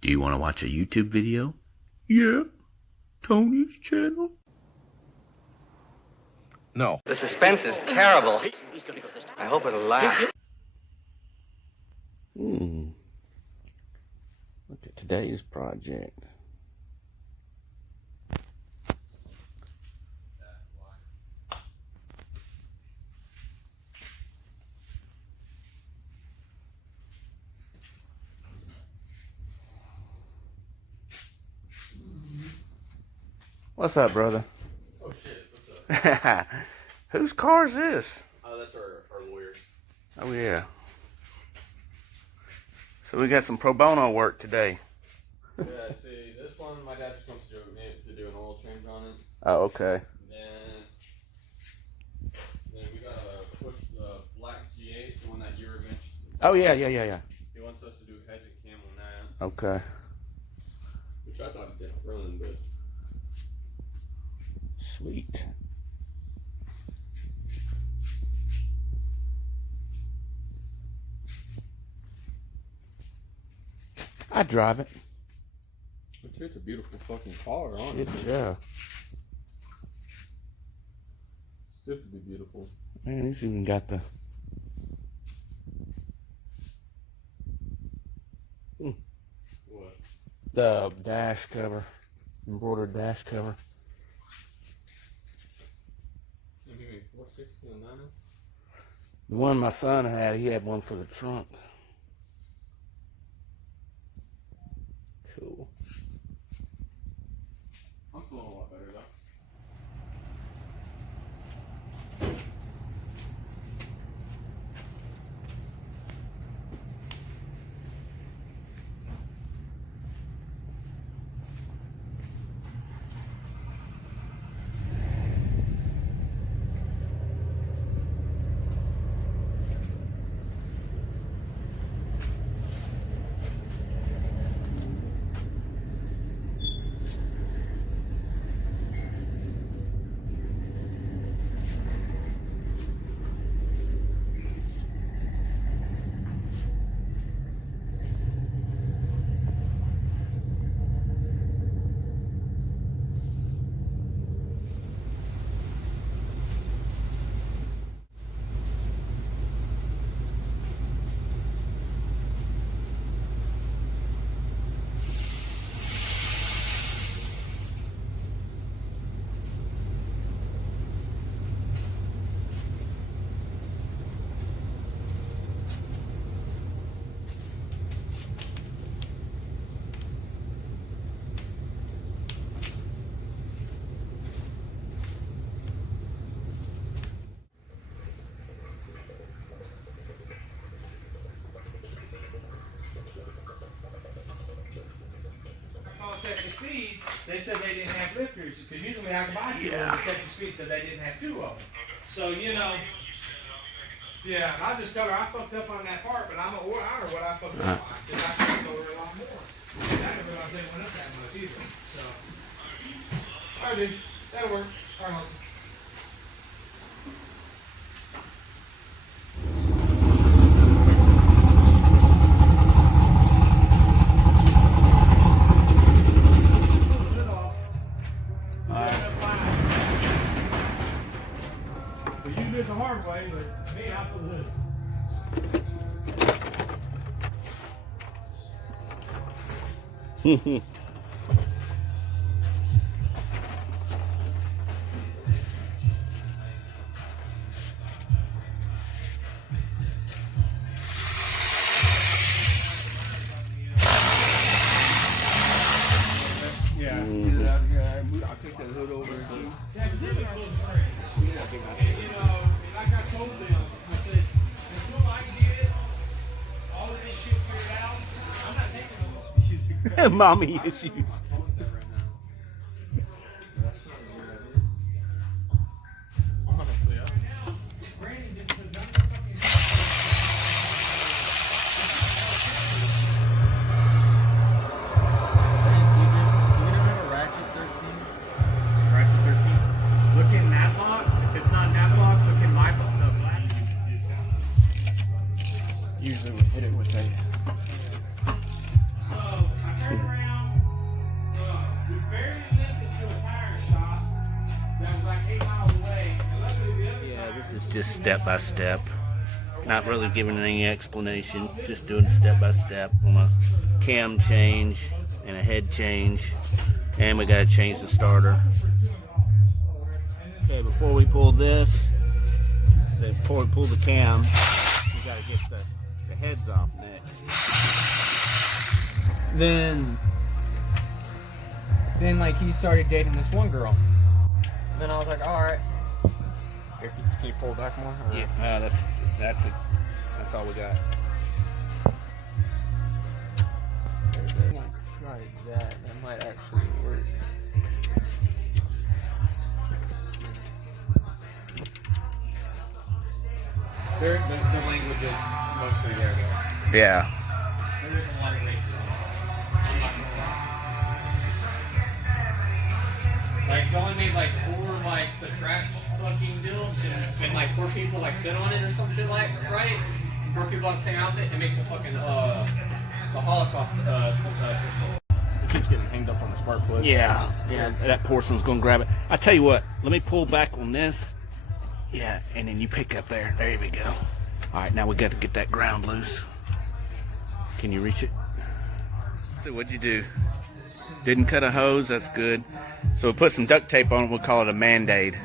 Do you want to watch a YouTube video? Yeah. Tony's channel? No. The suspense is terrible. I hope it'll last. Look at today's project. What's up, brother? Oh shit, what's up? Whose car is this? Oh, that's our lawyer. Oh, yeah. So we got some pro bono work today. Yeah, see, this one, my dad just wants to do an oil change on it. Oh, okay. Then we got to push the black G8, the one that you were mentioning. Oh, yeah. He wants us to do head to cam on that. Okay. Which I thought it didn't run, but... Sweet. I drive it. It's a beautiful fucking car, honestly. Shit, yeah. Stupidly beautiful. Man, he's even got the... What? The dash cover. Embroidered dash cover. You give me 460 on that? The one my son had, he had one for the trunk. Cool. I'm feeling a lot better though. Texas Speed, they said they didn't have lifters because usually I can buy two of them. Texas Speed said they didn't have two of them. So, you know, yeah, I just tell her I fucked up on that part, but I'm going to honor what I fucked up on because I should have told her a lot more. And I didn't realize they went up that much either. So, all right, dude, that'll work. All right, Hunter. The hard way, but me, I feel good. Yeah. I'll take that hood over too. Yeah, because they've been close friends. And, you know, like I told them, I said, until I get all of this shit figured out, I'm not taking those. Mommy issues. Honestly, Brandon didn't put none of the fucking you remember Ratchet 13? Ratchet 13? look in that box. If it's not in that box, look in my box. The black. Usually we hit it with a... just step by step. Not really giving any explanation, just doing step by step on a cam change and a head change. And we gotta change the starter. Okay, before we pull this, before we pull the cam, we gotta get the heads off next. Then like he started dating this one girl. Then I was like, all right. Can you pull back more? Or? Yeah, that's it. That's all we got. I might try that. That might actually work. The language is mostly there though. Yeah. There is a lot of racism. I'm not gonna lie. Like, so I made like 4 like the trash fucking deals and like 4 people like sit on it or some shit like, right? 4 people hang out with it, it makes a fucking the Holocaust It keeps getting hanged up on the spark plug. Yeah, that porcelain's gonna grab it. I tell you what, let me pull back on this. Yeah, and then you pick up there. There we go. All right, now we got to get that ground loose. Can you reach it? So what'd you do? Didn't cut a hose, that's good. So we put some duct tape on it, we'll call it a Band-Aid.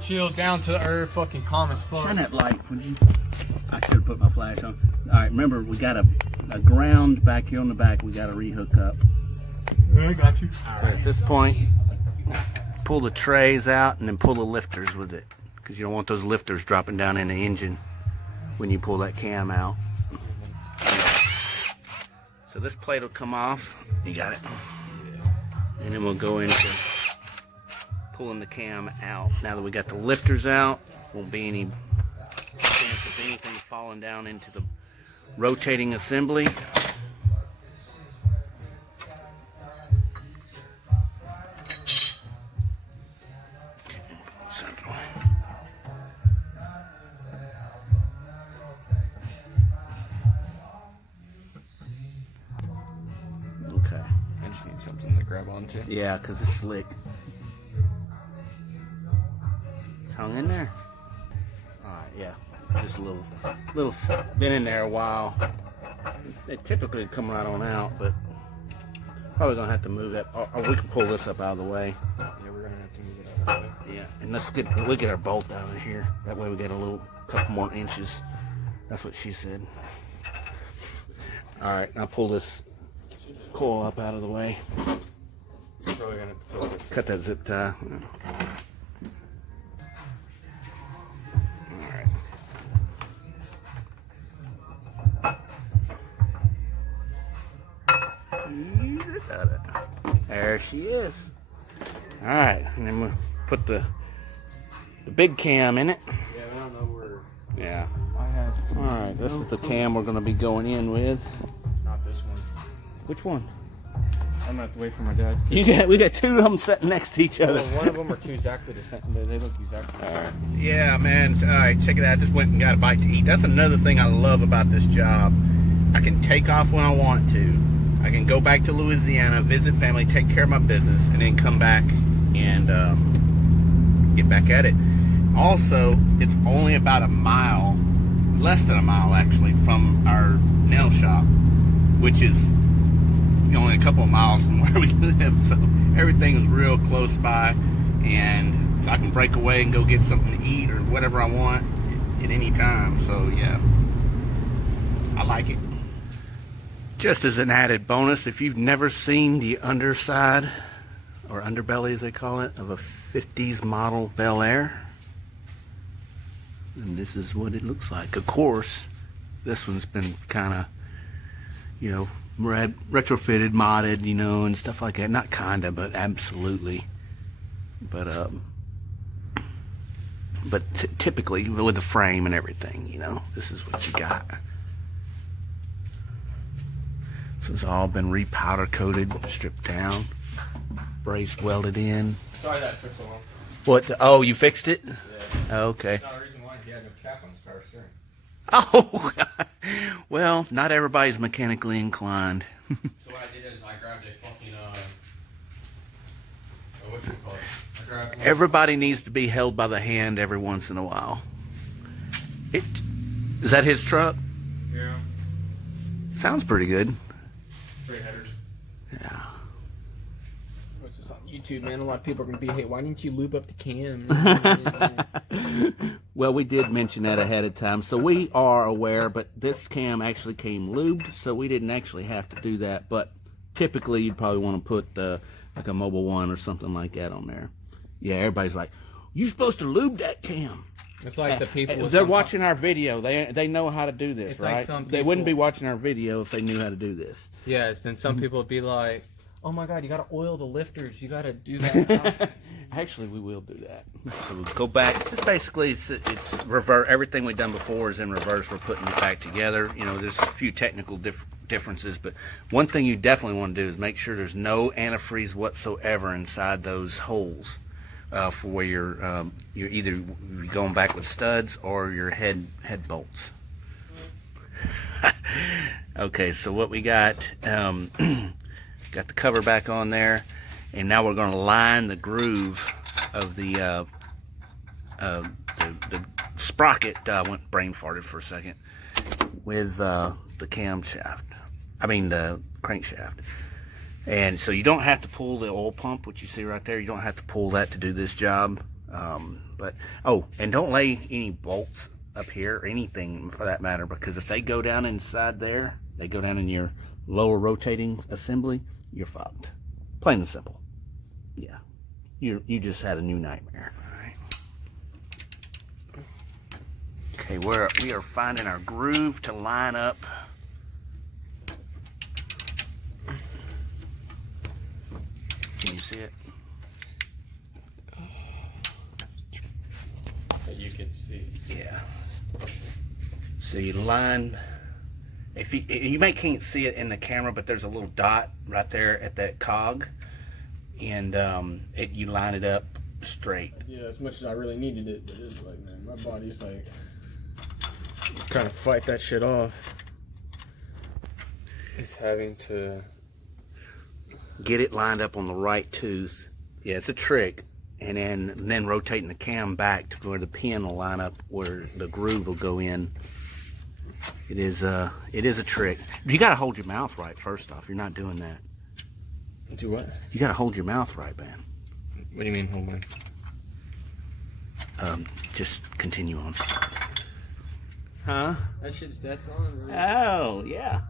chill down to the earth, fucking calm as fuck. Shine that light, would you? I should have put my flash on. All right, remember, we got a ground back here on the back we got to rehook up. I got you. So at this point, pull the trays out and then pull the lifters with it, because you don't want those lifters dropping down in the engine when you pull that cam out. So this plate will come off. You got it. And then we'll go into pulling the cam out. Now that we got the lifters out, won't be any chance of anything falling down into the rotating assembly. Okay. I just need something to grab onto. Yeah, because it's slick. It's hung in there. Alright, yeah. Just a little, been in there a while. They typically come right on out, but probably gonna have to move that. Or we can pull this up out of the way. Yeah, we're gonna have to move it out of the way. Yeah, and we'll get our bolt out of here. That way we get a couple more inches. That's what she said. Alright, now pull this coil up out of the way. Probably gonna have to pull it. Cut that zip tie. Alright. There she is. Alright, and then we'll put the big cam in it. Yeah, I don't know where. Yeah. I have. Alright, this is the cam we're going to be going in with. Not this one. Which one? I'm gonna have to wait for my dad. We got 2 of them sitting next to each other. Well, one of them are two exactly the same. They look exactly. Alright. Yeah, man. Alright, check it out. I just went and got a bite to eat. That's another thing I love about this job. I can take off when I want to. I can go back to Louisiana, visit family, take care of my business, and then come back and get back at it. Also, it's only about a mile, less than a mile actually, from our nail shop, which is only a couple of miles from where we live. So everything is real close by, and so I can break away and go get something to eat or whatever I want at any time. So yeah, I like it. Just as an added bonus, if you've never seen the underside, or underbelly as they call it, of a 50s model Bel Air, and this is what it looks like. Of course, this one's been kind of, you know, retrofitted, modded, you know, and stuff like that. Not kinda, but absolutely. But typically with the frame and everything, you know, this is what you got. So it's all been repowder coated, stripped down, brace welded in. Sorry that took so long. What? Oh, you fixed it? Yeah. Okay. That's not the reason why he had no cap on his power steering. Oh, well, not everybody's mechanically inclined. So what I did is I grabbed a fucking what you call it? I grabbed one. Everybody needs to be held by the hand every once in a while. Is that his truck? Yeah. Sounds pretty good. 3 headers. Yeah. It's just on YouTube, man. A lot of people are gonna be, hey, why didn't you lube up the cam? Well, we did mention that ahead of time, so we are aware, but this cam actually came lubed, so we didn't actually have to do that. But typically, you'd probably want to put like a Mobile One or something like that on there. Yeah, everybody's like, you're supposed to lube that cam. It's like the people. with They're some- watching our video. They know how to do this, It's like right? some They wouldn't be people- watching our video if they knew how to do this. Yes, then some people would be like, oh my god, you gotta oil the lifters. You gotta do that. Actually, we will do that. So we'll go back. It's just basically it's reverse. Everything we've done before is in reverse. We're putting it back together. You know, there's a few technical differences, but one thing you definitely want to do is make sure there's no antifreeze whatsoever inside those holes for where you're either going back with studs or your head bolts. Okay, so what we got? Got the cover back on there, and now we're going to line the groove of the sprocket. I went brain farted for a second with the camshaft. I mean the crankshaft. And so you don't have to pull the oil pump, which you see right there. You don't have to pull that to do this job. And don't lay any bolts up here or anything for that matter, because if they go down inside there, they go down in your lower rotating assembly, you're fucked. Plain and simple. Yeah. You just had a new nightmare. All right. Okay, we are finding our groove to line up. Can you see it? That you can see. Yeah. So you line. If you may can't see it in the camera, but there's a little dot right there at that cog, and you line it up straight. Yeah, as much as I really needed it, but it's like, man, my body's like kind of fight that shit off. It's having to Get it lined up on the right tooth. Yeah, it's a trick. And then rotating the cam back to where the pin will line up where the groove will go in. It is a trick. You got to hold your mouth right first off. You're not doing that. do what? You got to hold your mouth right, man. What do you mean, hold on? Just continue on. Huh? That's on, right? Oh, yeah.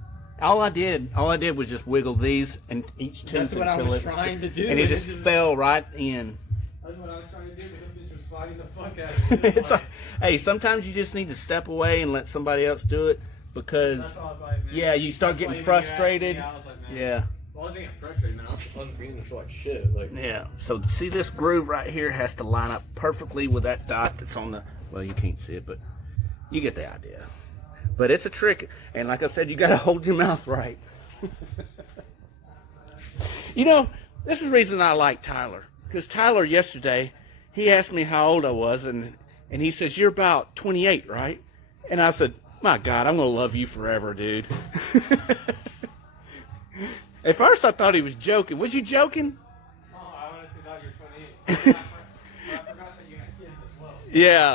All I did was just wiggle these and each tooth That's what I until was it trying to do. and it just fell right in. That's what I was trying to do, but this bitch was fighting the fuck out of me. It's like, hey, sometimes you just need to step away and let somebody else do it because That's why I was like, man. yeah, you start getting That's why even frustrated. you asked me, I was like, man. Yeah. Well, I wasn't getting frustrated, man. I was being this like shit. Like, Yeah. So see, this groove right here has to line up perfectly with that dot that's on the. Well, you can't see it, but you get the idea. But it's a trick, and like I said, you got to hold your mouth right. You know, this is the reason I like Tyler, because Tyler yesterday he asked me how old I was, and he says you're about 28, right? And I said, my God, I'm gonna love you forever, dude. At first, I thought he was joking. Was you joking? oh, I honestly thought you were 28. I forgot that you had kids as well.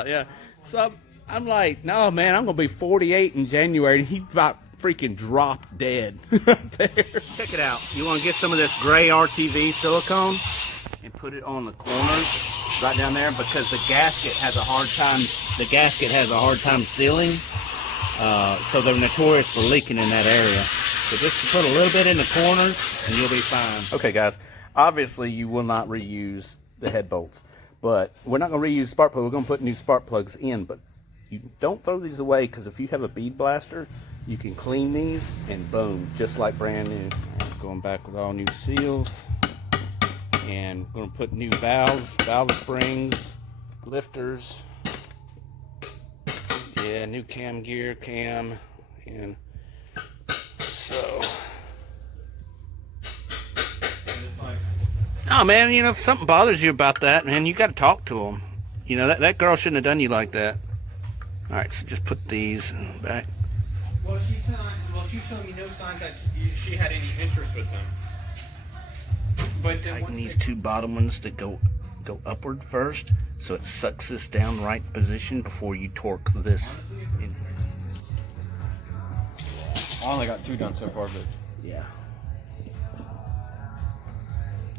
Yeah. So I'm like, no, man, I'm going to be 48 in January. And he's about freaking dropped dead right there. Check it out. You want to get some of this gray RTV silicone and put it on the corners right down there because the gasket has a hard time sealing. So they're notorious for leaking in that area. So just put a little bit in the corners and you'll be fine. Okay, guys. Obviously, you will not reuse the head bolts. But we're not going to reuse spark plugs. We're going to put new spark plugs in. But you don't throw these away because if you have a bead blaster, you can clean these and boom, just like brand new. Going back with all new seals. And we're going to put new valves, valve springs, lifters. Yeah, new cam gear, and so. Oh man, you know, if something bothers you about that, man, you got to talk to them. You know, that girl shouldn't have done you like that. All right, so just put these back. Well, she showed me no signs that she had any interest with them. But then Tighten once these they- two bottom ones to go upward first, so it sucks this down right position before you torque this. In. I only got 2 done so far, but Yeah.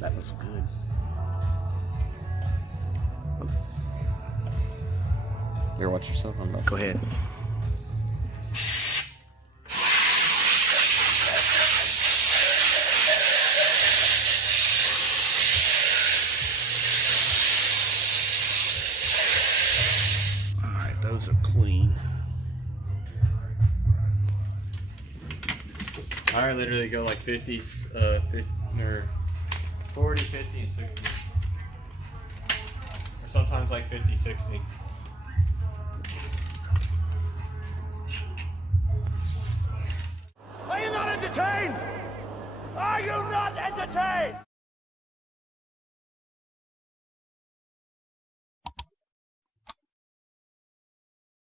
That was good. here, watch yourself. I'm about Go ahead. All right, those are clean. I literally go like 50, 50 or 40, 50, and 60. Or sometimes like 50, 60. Are you not entertained? Are you not entertained?